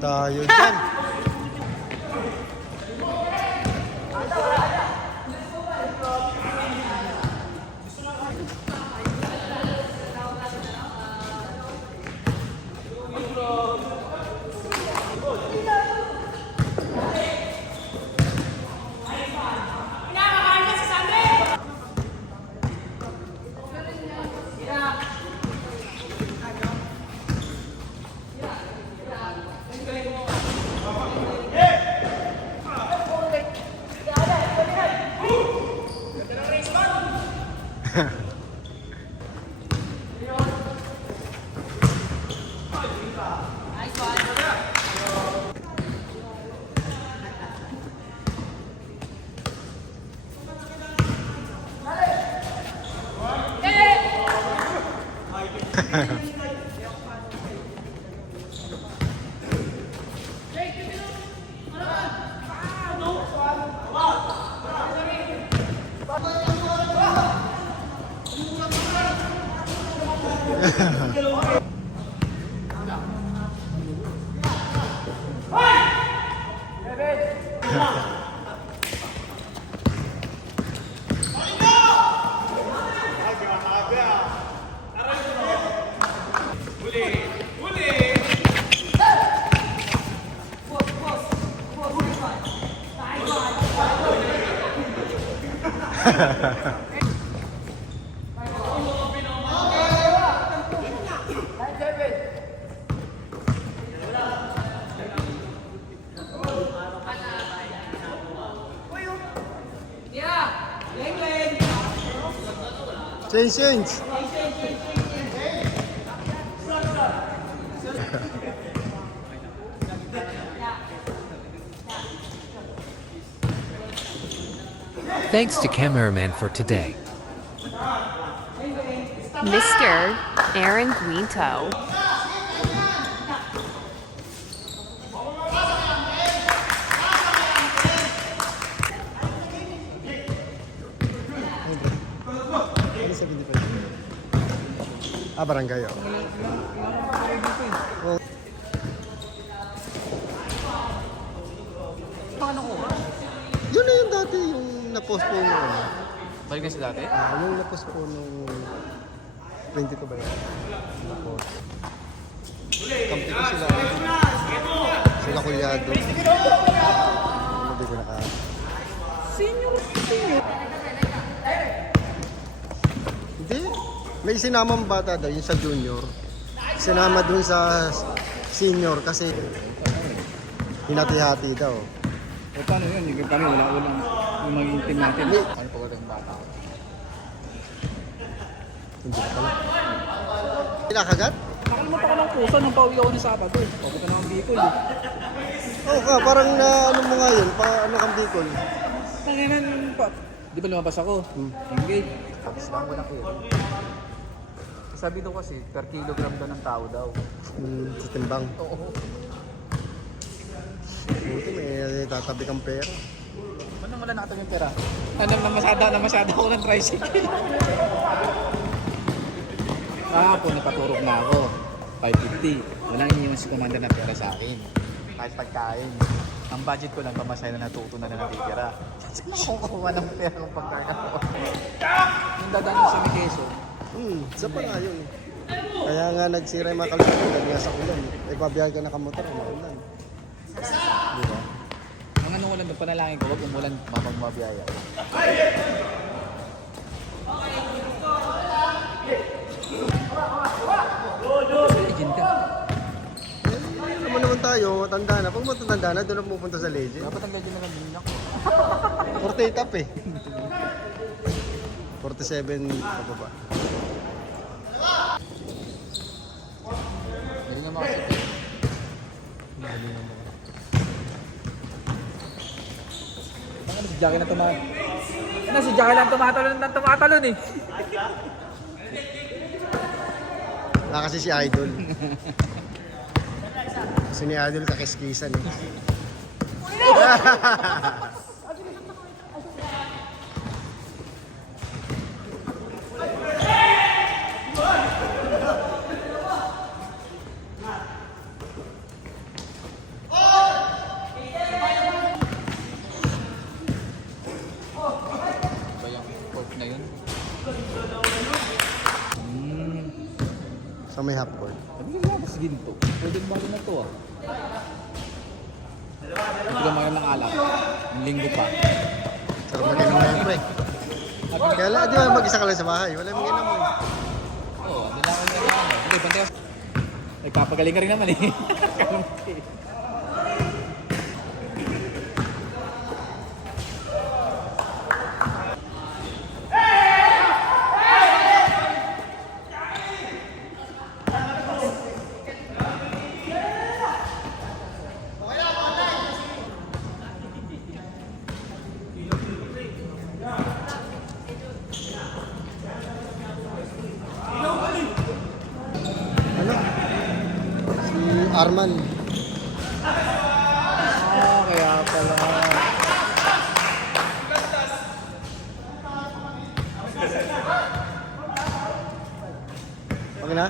tayo dyan. Change. Thanks to cameraman for today. Mr. Aaron Guinto. Barangay. Paano ko ba? Yun na yung dati, yung na-postpone mo. Balik na si dati? Yung na-postpone nung 22 ba yun? Tapos, kampi ko sila. Sila kulyado. Hindi ko naka... Senior. Hindi. May sinamang bata daw, yung sa junior. Sinama dun sa senior kasi hinati-hati daw. Eh paano yun? Yung kami wala-walang yung maging team natin. Hindi. Ano pa yung bata? Hindi ka pala. Kinakagat? Nakalimutan ko ng puso nung pauwi ako ng Sabado. Papunta na ang Bicol. Oo ka, parang na ano mo nga yun, ano kang Bicol. Nanginan pa. Di ba lumabas ako? Engage. Tapos lang wala ko yun. Sabi daw kasi, per kilogram daw ng tao daw. Sa timbang. Oo. Buti may tatabi kang pera. Ano wala nakatabi yung pera? Namasada ako ng tricycle. Kahapon, napaturog na ako. 550. Walang iniwan si Commander na pera sa akin. Kahit pagkain. Ang budget ko lang, pamasay na natuto na natitira. Saan ako kukuha ng pera ng pagkain ako? Yung dadaan sa Miqueso. Isa pa nga yun. Kaya nga nagsira yung mga kalsada nga sa ulan. Eh, pabiyahe ka nakamotor, maulan. Diba? Ang ano ulan, panalangin ko, wag umulan, mabiyaya. Legend ka. Alam mo naman tayo, matanda na. Pag matanda na, doon na pupunta sa legend. Dapat ang legend na lang din ako. 48 up eh. 47 pababa. Galing nga mga sit. Ano si Jackie na tumatalon? Ano si Jackie lang tumatalon eh. Wala kasi si Idol. Kasi ni Idol kakiskisan eh. Sa may half court. Sabi ko labas ginto. Pwede ba na to ah? Hindi ka mga ng alak. Ang linggo pa. Sarap mag-inom na yun, pre. Kaya lang, di ba mag-isa ka lang sa bahay? Wala mag-inom mo. Oo, nilakan ka lang. Hindi, bantay. Nagpapagaling ka rin naman eh. Kalungki. Ano? Si Arman. Kaya pala. Okay na?